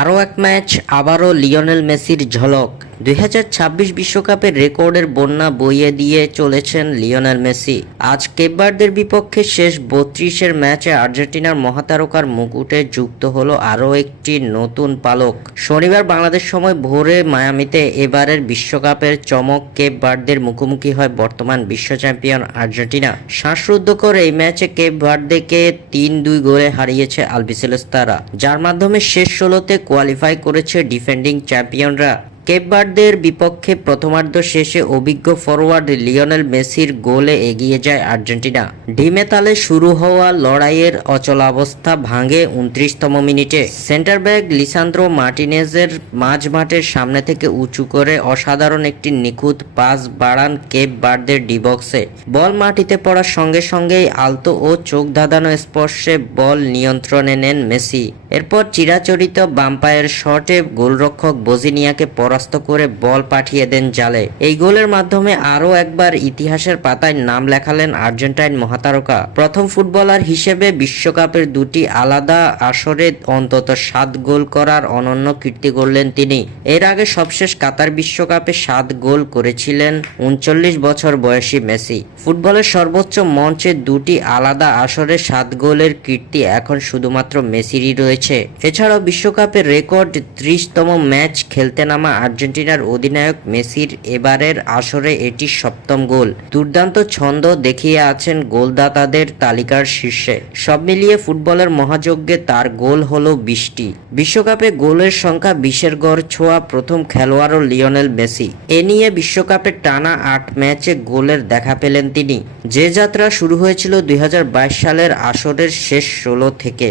আরও এক ম্যাচ, আবারও লিওনেল মেসির ঝলক। 2026 বিশ্বকাপের রেকর্ডের বন্যা বইয়ে দিয়ে চলেছেন লিওনেল মেসি। আজ কেপ ভার্দের বিপক্ষে শেষ 32-এর ম্যাচে আর্জেন্টিনার মহাতারকার মুকুটে যুক্ত হলো আরও একটি নতুন পালক। শনিবার বাংলাদেশ সময় ভোরে মায়ামিতে এবারের বিশ্বকাপের চমক কেপ ভার্দের মুখোমুখি হয় বর্তমান বিশ্ব চ্যাম্পিয়ন আর্জেন্টিনা। শ্বাসরুদ্ধকর এই ম্যাচে কেপ ভার্দেকে 3-2 গোলে হারিয়েছে আলবিসেলেস্তারা, যার মাধ্যমে শেষ 16তে কোয়ালিফাই করেছে ডিফেন্ডিং চ্যাম্পিয়নরা। কেপ ভার্দের বিপক্ষে প্রথমার্ধ শেষে অভিজ্ঞ ফরোয়ার্ড লিওনেল মেসির গোলে এগিয়ে যায় আর্জেন্টিনা। ঢিমে তালে শুরু হওয়া লড়াইয়ের অচলাবস্থা ভাঙে 29তম মিনিটে। সেন্টার ব্যাক লিসান্দ্রো মার্টিনেজের মাঝমাঠের সামনে থেকে উঁচু করে অসাধারণ একটি নিখুঁত পাস বাড়ান কেপ ভার্দের ডি বক্সে। বল মাটিতে পড়ার সঙ্গে সঙ্গেই আলতো ও চোখ ধাঁধানো স্পর্শে বল নিয়ন্ত্রণে নেন মেসি। এরপর চিরাচরিত বাম্পায়ের শটে গোলরক্ষক বজিনিয়াকে পরাস্ত করে বল পাঠিয়ে দেন জালে। এই গোলের মাধ্যমে আরও একবার ইতিহাসের পাতায় নাম লেখালেন আর্জেন্টাইন মহাতারকা। প্রথম ফুটবলার হিসেবে বিশ্বকাপের দুটি আলাদা আসরে অন্তত 7 গোল করার অনন্য কীর্তি গড়লেন তিনি। এর আগে সবশেষ কাতার বিশ্বকাপে 7 গোল করেছিলেন 39 বছর বয়সী মেসি। ফুটবলের সর্বোচ্চ মঞ্চে দুটি আলাদা আসরে 7 গোলের কীর্তি এখন শুধুমাত্র মেসিরই রয়েছে। এছাড়াও বিশ্বকাপের রেকর্ড 30তম ম্যাচ খেলতে নামা আর্জেন্টিনার অধিনায়ক মেসির এবারের আসরে এটি 7ম গোল। দুর্দান্ত ছন্দ দেখিয়ে আছেন গোলদাতাদের তালিকার শীর্ষে। সব মিলিয়ে ফুটবলের মহাযজ্ঞে তার গোল হলো 20টি। বিশ্বকাপে গোলের সংখ্যা 20-এর গড় ছোঁয়া প্রথম খেলোয়াড়ও লিওনেল মেসি। এ নিয়ে বিশ্বকাপে টানা 8 ম্যাচে গোলের দেখা পেলেন তিনি। যে যাত্রা শুরু হয়েছিল 2022 সালের আসরের শেষ 16 থেকে।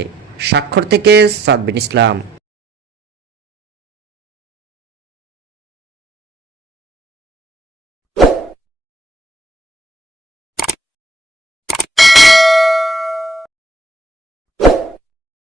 স্বাক্ষর থেকে সাদবিন ইসলাম।